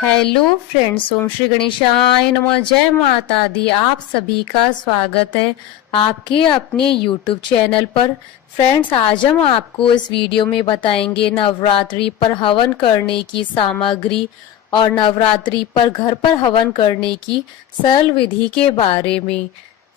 Hello friends, ओम श्री गणेशाय नमः। जय माता दी। आप सभी का स्वागत है आपके अपने यूट्यूब चैनल पर। फ्रेंड्स, आज हम आपको इस वीडियो में बताएंगे नवरात्रि पर हवन करने की सामग्री और नवरात्रि पर घर पर हवन करने की सरल विधि के बारे में।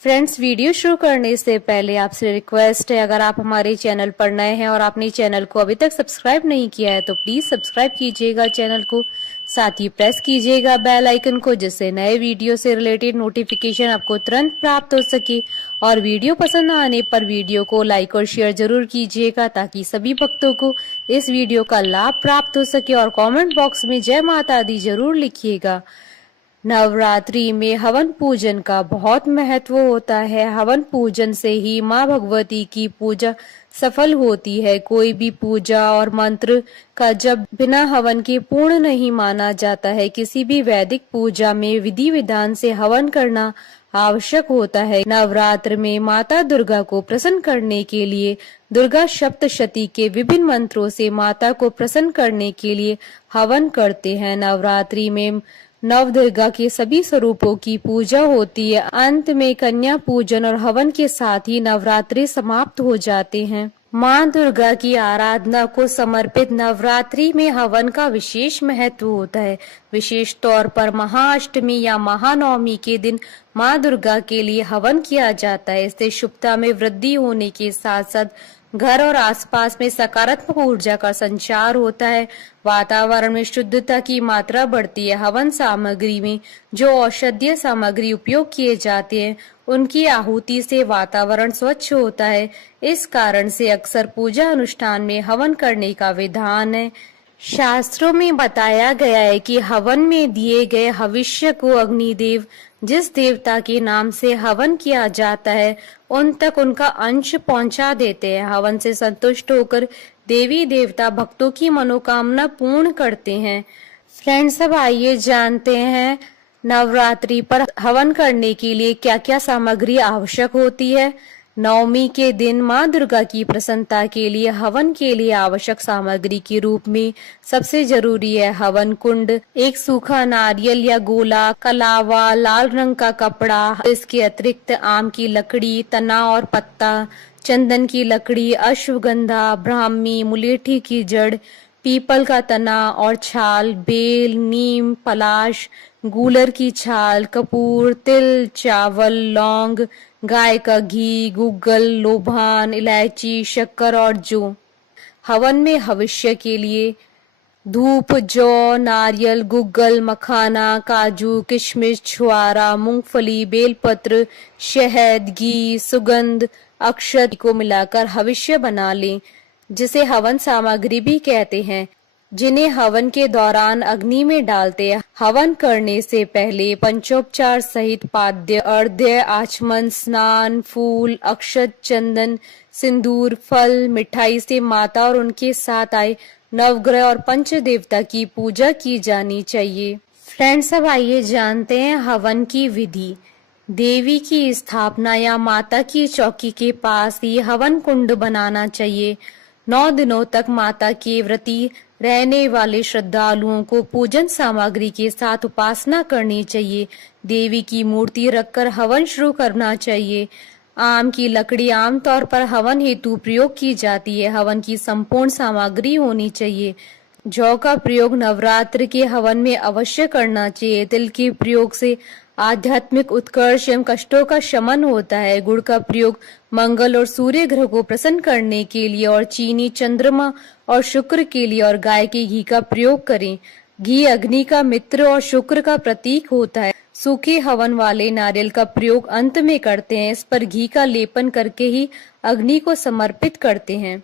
फ्रेंड्स, वीडियो शुरू करने से पहले आपसे रिक्वेस्ट है, अगर आप हमारे चैनल पर नए हैं और आपने चैनल को अभी तक सब्सक्राइब नहीं किया है तो प्लीज सब्सक्राइब कीजिएगा चैनल को, साथ ही प्रेस कीजिएगा बेल आइकन को, जिससे नए वीडियो से रिलेटेड नोटिफिकेशन आपको तुरंत प्राप्त हो सके। और वीडियो पसंद आने पर वीडियो को लाइक और शेयर जरूर कीजिएगा ताकि सभी भक्तों को इस वीडियो का लाभ प्राप्त हो सके। और कमेंट बॉक्स में जय माता दी जरूर लिखिएगा। नवरात्रि में हवन पूजन का बहुत महत्व होता है। हवन पूजन से ही माँ भगवती की पूजा सफल होती है। कोई भी पूजा और मंत्र का जब बिना हवन के पूर्ण नहीं माना जाता है। किसी भी वैदिक पूजा में विधि विधान से हवन करना आवश्यक होता है। नवरात्र में माता दुर्गा को प्रसन्न करने के लिए दुर्गा सप्तशती के विभिन्न मंत्रों से माता को प्रसन्न करने के लिए हवन करते हैं। नवरात्रि में नव दुर्गा के सभी स्वरूपों की पूजा होती है। अंत में कन्या पूजन और हवन के साथ ही नवरात्रि समाप्त हो जाते हैं। माँ दुर्गा की आराधना को समर्पित नवरात्रि में हवन का विशेष महत्व होता है। विशेष तौर पर महाअष्टमी या महानवमी के दिन माँ दुर्गा के लिए हवन किया जाता है। इससे शुभता में वृद्धि होने के साथ साथ घर और आसपास में सकारात्मक ऊर्जा का संचार होता है। वातावरण में शुद्धता की मात्रा बढ़ती है। हवन सामग्री में जो औषधीय सामग्री उपयोग किए जाते हैं उनकी आहुति से वातावरण स्वच्छ होता है। इस कारण से अक्सर पूजा अनुष्ठान में हवन करने का विधान है। शास्त्रों में बताया गया है कि हवन में दिए गए हविष्य को अग्निदेव जिस देवता के नाम से हवन किया जाता है उन तक उनका अंश पहुंचा देते हैं। हवन से संतुष्ट होकर देवी देवता भक्तों की मनोकामना पूर्ण करते हैं। फ्रेंड्स, अब आइए जानते हैं नवरात्रि पर हवन करने के लिए क्या क्या सामग्री आवश्यक होती है। नवमी के दिन माँ दुर्गा की प्रसन्नता के लिए हवन के लिए आवश्यक सामग्री के रूप में सबसे जरूरी है हवन कुंड, एक सूखा नारियल या गोला, कलावा, लाल रंग का कपड़ा। इसके अतिरिक्त आम की लकड़ी, तना और पत्ता, चंदन की लकड़ी, अश्वगंधा, ब्राह्मी, मुलेठी की जड़, पीपल का तना और छाल, बेल, नीम, पलाश, गूलर की छाल, कपूर, तिल, चावल, लौंग, गाय का घी, गुग्गल, लोभान, इलायची, शक्कर और जौ। हवन में हविष्य के लिए धूप, जौ, नारियल, गुग्गल, मखाना, काजू, किशमिश, छुआरा, मूंगफली, बेलपत्र, शहद, घी, सुगंध, अक्षत को मिलाकर हविष्य बना लें, जिसे हवन सामग्री भी कहते हैं, जिन्हें हवन के दौरान अग्नि में डालते हैं। हवन करने से पहले पंचोपचार सहित पाद्य, अर्घ्य, आचमन, स्नान, फूल, अक्षत, चंदन, सिंदूर, फल, मिठाई से माता और उनके साथ आए नवग्रह और पंच देवता की पूजा की जानी चाहिए। फ्रेंड्स, अब आइए जानते हैं हवन की विधि। देवी की स्थापना या माता की चौकी के पास ही हवन कुंड बनाना चाहिए। 9 दिनों तक माता के व्रती रहने वाले श्रद्धालुओं को पूजन सामग्री के साथ उपासना करनी चाहिए। देवी की मूर्ति रखकर हवन शुरू करना चाहिए। आम की लकड़ी आमतौर पर हवन हेतु प्रयोग की जाती है। हवन की संपूर्ण सामग्री होनी चाहिए। जौ का प्रयोग नवरात्र के हवन में अवश्य करना चाहिए। तिल के प्रयोग से आध्यात्मिक उत्कर्ष एवं कष्टों का शमन होता है। गुड़ का प्रयोग मंगल और सूर्य ग्रह को प्रसन्न करने के लिए और चीनी चंद्रमा और शुक्र के लिए और गाय के घी का प्रयोग करें। घी अग्नि का मित्र और शुक्र का प्रतीक होता है। सूखे हवन वाले नारियल का प्रयोग अंत में करते हैं। इस पर घी का लेपन करके ही अग्नि को समर्पित करते हैं।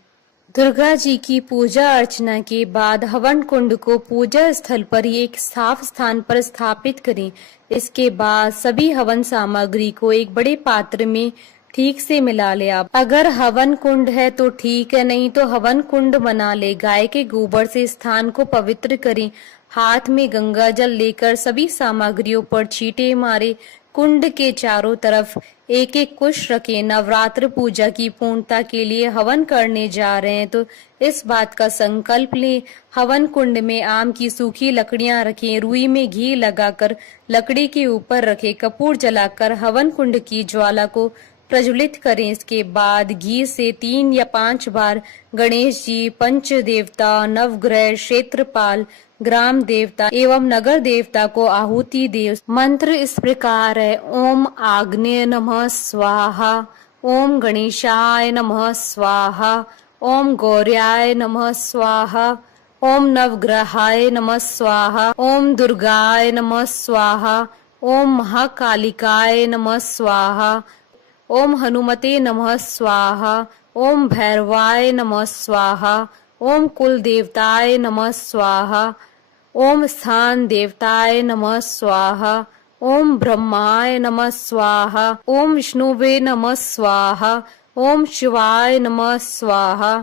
दुर्गा जी की पूजा अर्चना के बाद हवन कुंड को पूजा स्थल पर ही एक साफ स्थान पर स्थापित करें। इसके बाद सभी हवन सामग्री को एक बड़े पात्र में ठीक से मिला ले। आप अगर हवन कुंड है तो ठीक है, नहीं तो हवन कुंड बना ले। गाय के गोबर से स्थान को पवित्र करें। हाथ में गंगा जल लेकर सभी सामग्रियों पर छींटे मारे। कुंड के चारों तरफ एक एक कुश रखे नवरात्र पूजा की पूर्णता के लिए हवन करने जा रहे हैं तो इस बात का संकल्प लें। हवन कुंड में आम की सूखी लकड़ियां रखें, रुई में घी लगाकर लकड़ी के ऊपर रखें, कपूर जलाकर हवन कुंड की ज्वाला को प्रज्वलित करें। इसके बाद घी से 3 या 5 बार गणेश जी, पंच देवता, नवग्रह, क्षेत्रपाल, ग्राम देवता एवं नगर देवता को आहुति दे। मंत्र इस प्रकार है: ओम आग्नेय नमः स्वाहा, ओम गणेशाय नमः स्वाहा, ओम गौर्याय नमः स्वाहा, ओम नवग्रहाय नमः स्वाहा, ओम दुर्गाय नमः स्वाहा, ओम महाकालिकाय नमः स्वाहा, ओम हनुमते नमः स्वाहा, ओम भैरवाय नमः स्वाहा, ओम कुल देवताय नमः स्वाहा, ओम स्थान देवताय नमः स्वाहा, ओम ब्रह्माय नमः स्वाहा, ओम विष्णुवे नमः स्वाहा, ओम शिवाय नमः स्वाहा,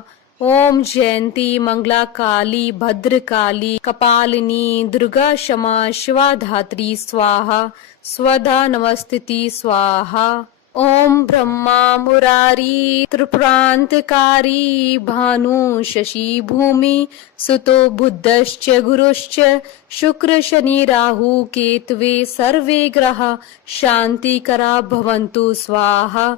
ओम जयंती, मंगला काली, भद्रकाली, कपालिनी, दुर्गा क्षमा, शिवा धात्री स्वाहा, स्वधा नमस्तिति स्वाहा। ओम ब्रह्मा मुरारी त्रिपुरांतकारी, भानु शशि भूमि सुतो बुद्धश्च गुरुश्च, शुक्र शनि राहु केतवे सर्वे ग्रहा शांतिकरा भवन्तु स्वाहा।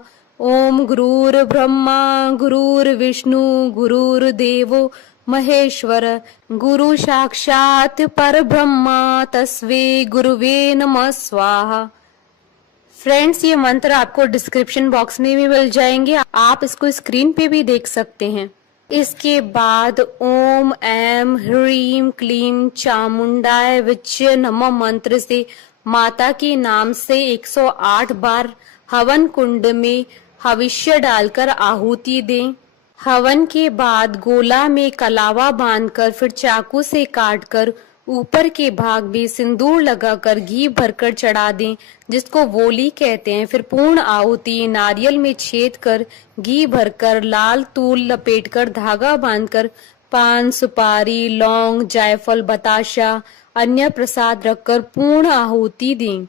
ओम गुरुर् ब्रह्मा गुरुर्विष्णु गुरुर्देवो महेश्वर, गुरु साक्षात् परब्रह्मा तस्मै गुरुवे नमः स्वाहा। फ्रेंड्स, ये मंत्र आपको डिस्क्रिप्शन बॉक्स में भी मिल जाएंगे, आप इसको स्क्रीन पे भी देख सकते हैं। इसके बाद ओम ऐं ह्रीं क्लीं चामुंडाय विच्चे नमः मंत्र से माता के नाम से 108 बार हवन कुंड में हविष्य डालकर आहुति दें। हवन के बाद गोला में कलावा बांधकर फिर चाकू से काटकर ऊपर के भाग में सिंदूर लगाकर घी भरकर चढ़ा दें, जिसको वोली कहते हैं। फिर पूर्ण आहुति नारियल में छेद कर घी भरकर लाल तूल लपेटकर धागा बांधकर पान, सुपारी, लौंग, जायफल, बताशा, अन्य प्रसाद रखकर पूर्ण आहुति दें।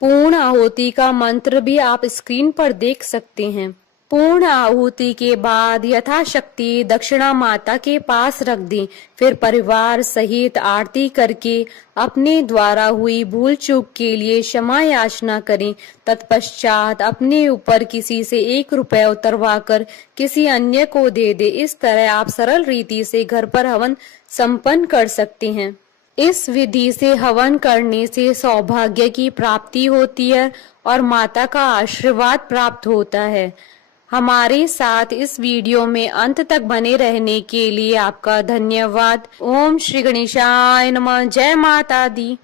पूर्ण आहुति का मंत्र भी आप स्क्रीन पर देख सकते हैं। पूर्ण आहुति के बाद यथाशक्ति दक्षिणा माता के पास रख दें। फिर परिवार सहित आरती करके अपने द्वारा हुई भूल चूक के लिए क्षमा याचना करें। तत्पश्चात अपने ऊपर किसी से 1 रुपया उतरवा कर किसी अन्य को दे दे। इस तरह आप सरल रीति से घर पर हवन संपन्न कर सकते हैं। इस विधि से हवन करने से सौभाग्य की प्राप्ति होती है और माता का आशीर्वाद प्राप्त होता है। हमारे साथ इस वीडियो में अंत तक बने रहने के लिए आपका धन्यवाद। ओम श्री गणेशाय नमः। जय माता दी।